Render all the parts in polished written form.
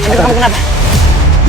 Aduh, kamu kenapa?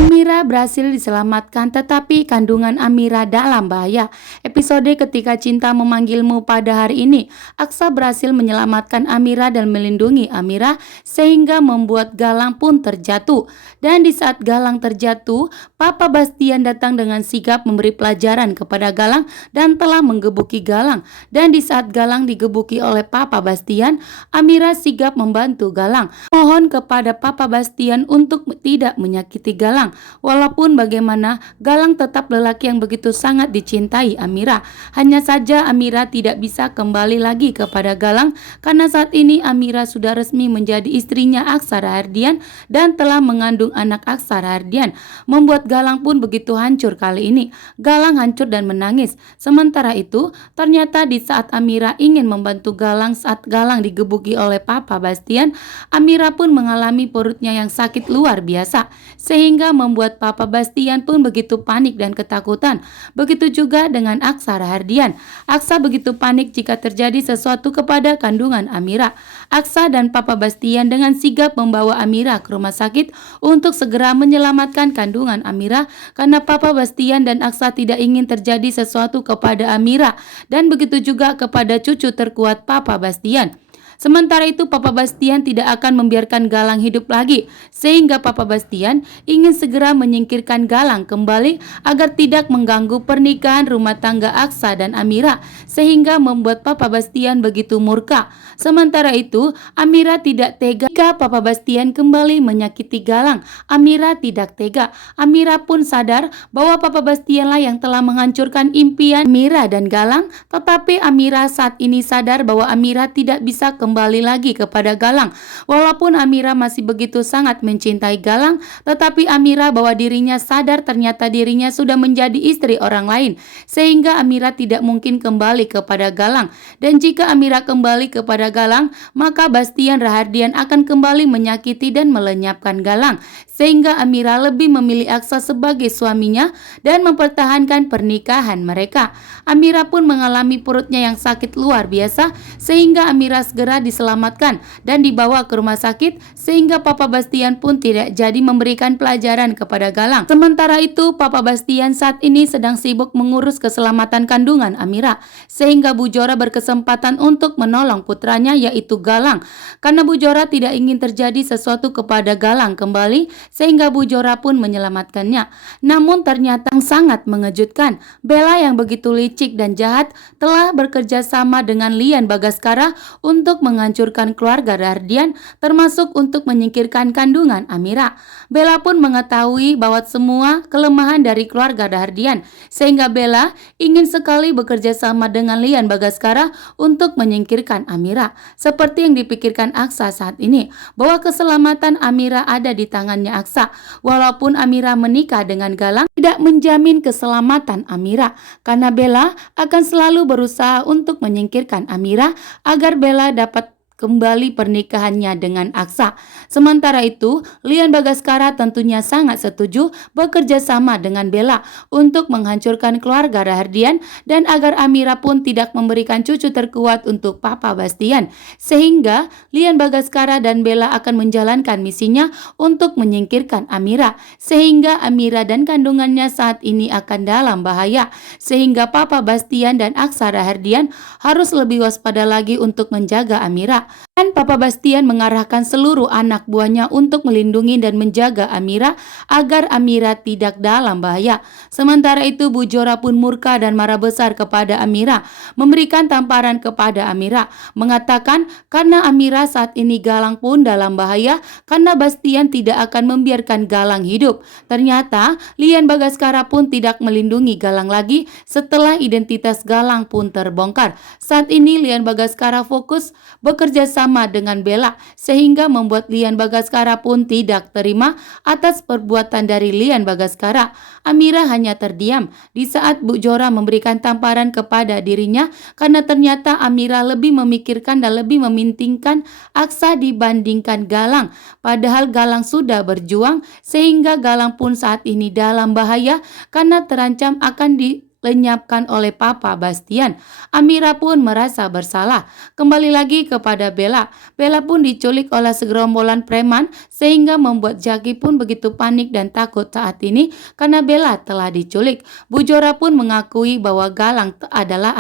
Amira berhasil diselamatkan, tetapi kandungan Amira dalam bahaya. Episode Ketika Cinta Memanggilmu pada hari ini, Aksa berhasil menyelamatkan Amira dan melindungi Amira sehingga membuat Galang pun terjatuh. Dan di saat Galang terjatuh, Papa Bastian datang dengan sigap memberi pelajaran kepada Galang dan telah menggebuki Galang. Dan di saat Galang digebuki oleh Papa Bastian, Amira sigap membantu Galang. Mohon kepada Papa Bastian untuk tidak menyakiti Galang. Walaupun bagaimana, Galang tetap lelaki yang begitu sangat dicintai Amira. Hanya saja Amira tidak bisa kembali lagi kepada Galang karena saat ini Amira sudah resmi menjadi istrinya Aksa Rahardian dan telah mengandung anak Aksa Rahardian. Membuat Galang pun begitu hancur kali ini. Galang hancur dan menangis. Sementara itu, ternyata di saat Amira ingin membantu Galang saat Galang digebuki oleh Papa Bastian, Amira pun mengalami perutnya yang sakit luar biasa, sehingga membuat Papa Bastian pun begitu panik dan ketakutan. Begitu juga dengan Aksa Rahardian. Aksa begitu panik jika terjadi sesuatu kepada kandungan Amira. Aksa dan Papa Bastian dengan sigap membawa Amira ke rumah sakit untuk segera menyelamatkan kandungan Amira karena Papa Bastian dan Aksa tidak ingin terjadi sesuatu kepada Amira dan begitu juga kepada cucu terkuat Papa Bastian. Sementara itu Papa Bastian tidak akan membiarkan Galang hidup lagi, sehingga Papa Bastian ingin segera menyingkirkan Galang kembali agar tidak mengganggu pernikahan rumah tangga Aksa dan Amira, sehingga membuat Papa Bastian begitu murka. Sementara itu Amira tidak tega jika Papa Bastian kembali menyakiti Galang. Amira tidak tega. Amira pun sadar bahwa Papa Bastianlah yang telah menghancurkan impian Amira dan Galang, tetapi Amira saat ini sadar bahwa Amira tidak bisa kembali lagi kepada Galang. Walaupun Amira masih begitu sangat mencintai Galang, tetapi Amira bahwa dirinya sadar ternyata dirinya sudah menjadi istri orang lain, sehingga Amira tidak mungkin kembali kepada Galang. Dan jika Amira kembali kepada Galang, maka Bastian Rahardian akan kembali menyakiti dan melenyapkan Galang, sehingga Amira lebih memilih Aksa sebagai suaminya dan mempertahankan pernikahan mereka. Amira pun mengalami perutnya yang sakit luar biasa, sehingga Amira segera diselamatkan dan dibawa ke rumah sakit, sehingga Papa Bastian pun tidak jadi memberikan pelajaran kepada Galang. Sementara itu Papa Bastian saat ini sedang sibuk mengurus keselamatan kandungan Amira, sehingga Bu Jora berkesempatan untuk menolong putranya yaitu Galang, karena Bu Jora tidak ingin terjadi sesuatu kepada Galang kembali, sehingga Bu Jora pun menyelamatkannya. Namun ternyata sangat mengejutkan, Bella yang begitu licik dan jahat telah bekerja sama dengan Lian Bagaskara untuk menghancurkan keluarga Rahardian, termasuk untuk menyingkirkan kandungan Amira. Bella pun mengetahui bahwa semua kelemahan dari keluarga Rahardian, sehingga Bella ingin sekali bekerja sama dengan Lian Bagaskara untuk menyingkirkan Amira. Seperti yang dipikirkan Aksa saat ini, bahwa keselamatan Amira ada di tangannya Aksa. Walaupun Amira menikah dengan Galang, tidak menjamin keselamatan Amira, karena Bella akan selalu berusaha untuk menyingkirkan Amira agar Bella dapat kembali pernikahannya dengan Aksa. Sementara itu, Lian Bagaskara tentunya sangat setuju bekerja sama dengan Bella untuk menghancurkan keluarga Rahardian dan agar Amira pun tidak memberikan cucu terkuat untuk Papa Bastian. Sehingga Lian Bagaskara dan Bella akan menjalankan misinya untuk menyingkirkan Amira, sehingga Amira dan kandungannya saat ini akan dalam bahaya, sehingga Papa Bastian dan Aksa Rahardian harus lebih waspada lagi untuk menjaga Amira. Dan Papa Bastian mengarahkan seluruh anak buahnya untuk melindungi dan menjaga Amira agar Amira tidak dalam bahaya. Sementara itu Bu Jora pun murka dan marah besar kepada Amira, memberikan tamparan kepada Amira, mengatakan karena Amira saat ini Galang pun dalam bahaya karena Bastian tidak akan membiarkan Galang hidup. Ternyata Lian Bagaskara pun tidak melindungi Galang lagi setelah identitas Galang pun terbongkar. Saat ini Lian Bagaskara fokus bekerja sama dengan Bella, sehingga membuat Lian Bagaskara pun tidak terima atas perbuatan dari Lian Bagaskara. Amira hanya terdiam di saat Bu Jora memberikan tamparan kepada dirinya karena ternyata Amira lebih memikirkan dan lebih mementingkan Aksa dibandingkan Galang. Padahal Galang sudah berjuang, sehingga Galang pun saat ini dalam bahaya karena terancam akan dilenyapkan oleh Papa Bastian. Amira pun merasa bersalah. Kembali lagi kepada Bella. Bella pun diculik oleh segerombolan preman sehingga membuat Jackie pun begitu panik dan takut saat ini karena Bella telah diculik. Bu Jora pun mengakui bahwa Galang adalah